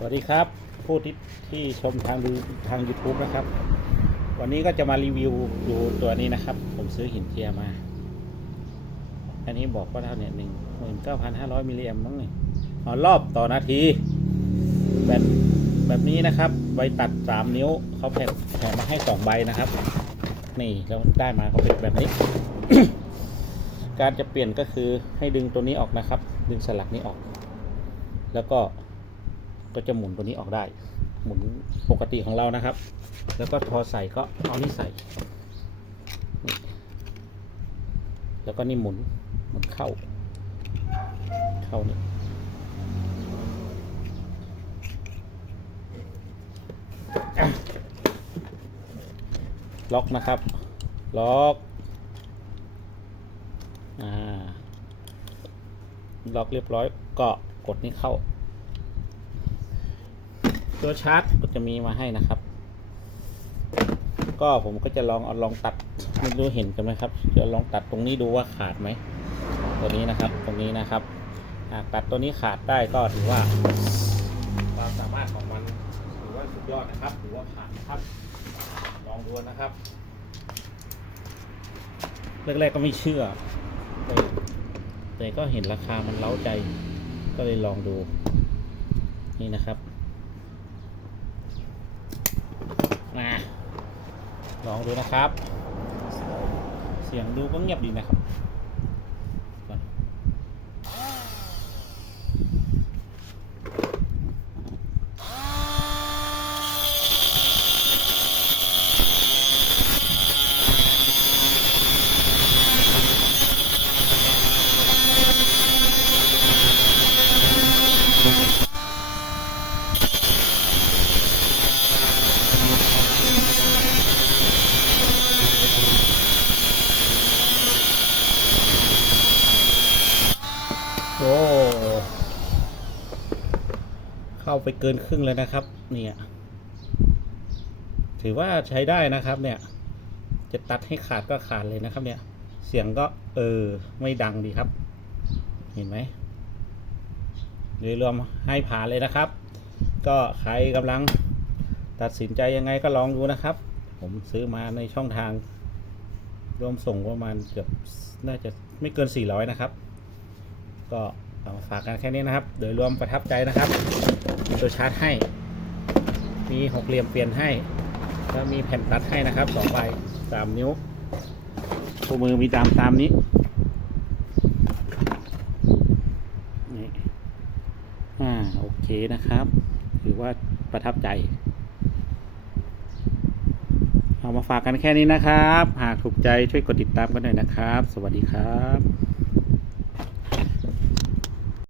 สวัสดีครับ ผู้ที่ที่ชมทางดูทาง YouTube นะครับ วันนี้ก็จะมารีวิวดูตัวนี้นะครับ ผมซื้อหินเจียมา อันนี้บอกว่าเท่าเนี่ยหนึ่งหมื่นเก้าพันห้าร้อยมิลลิแอมมั้งเนี่ยอ๋อรอบต่อนาที แบบแบบนี้นะครับใบตัดสามนิ้วเขาแผ่แผ่มาให้สองใบนะครับ นี่แล้วได้มาเขาเป็นแบบนี้ การจะเปลี่ยนก็คือให้ดึงตัวนี้ออกนะครับ ดึงสลักนี้ออก แล้วก็ ก็จะหมุนตัวนี้ออกได้ หมุนปกติของเรานะครับ แล้วก็ทอใส่ก็เอานี่ใส่ แล้วก็นี่หมุนหมุนเข้า เข้านี่ล็อกนะครับ ล็อก อ่า ล็อกเรียบร้อยก็กดนี้เข้า ตัวชาร์จก็จะมีมาให้นะครับ ก็ผมก็จะลองเอาลองตัดไม่รู้เห็นกันไหมครับจะลองตัดตรงนี้ดูว่าขาดไหมตัวนี้นะครับตรงนี้นะครับหากตัดตัวนี้ขาดได้ก็ถือว่าความสามารถของมันถือว่าสุดยอดนะครับถือว่าผ่านครับลองดูนะครับแรกๆก็ไม่เชื่อแต่แต่ก็เห็นราคามันเล้าใจ ก็เลยลองดู นี่นะครับ มา ลองดูนะครับ เสียงดูก็เงียบดีนะครับก่อนโอ้เข้าไปเกินครึ่งแล้วนะครับ เนี่ย ถือว่าใช้ได้นะครับ เนี่ย จะตัดให้ขาดก็ขาดเลยนะครับ เนี่ย เสียงก็เออไม่ดังดีครับ เห็นไหมโดยรวมให้ผ่านเลยนะครับ ก็ใครกำลังตัดสินใจยังไงก็ลองดูนะครับ ผมซื้อมาในช่องทางรวมส่งประมาณเกือบน่าจะไม่เกิน 400 นะครับ ก็เอาฝากกันแค่นี้นะครับ โดยรวมประทับใจนะครับมีตัวชาร์จให้ มีหกเหลี่ยมเปลี่ยนให้แล้วมีแผ่นตัดให้นะครับสองใบสามนิ้วคู่มือมีตามตามนี้นี่อ่าโอเคนะครับถือว่าประทับใจเอามาฝากกันแค่นี้นะครับ หากถูกใจช่วยกดติดตามกันหน่อยนะครับ สวัสดีครับ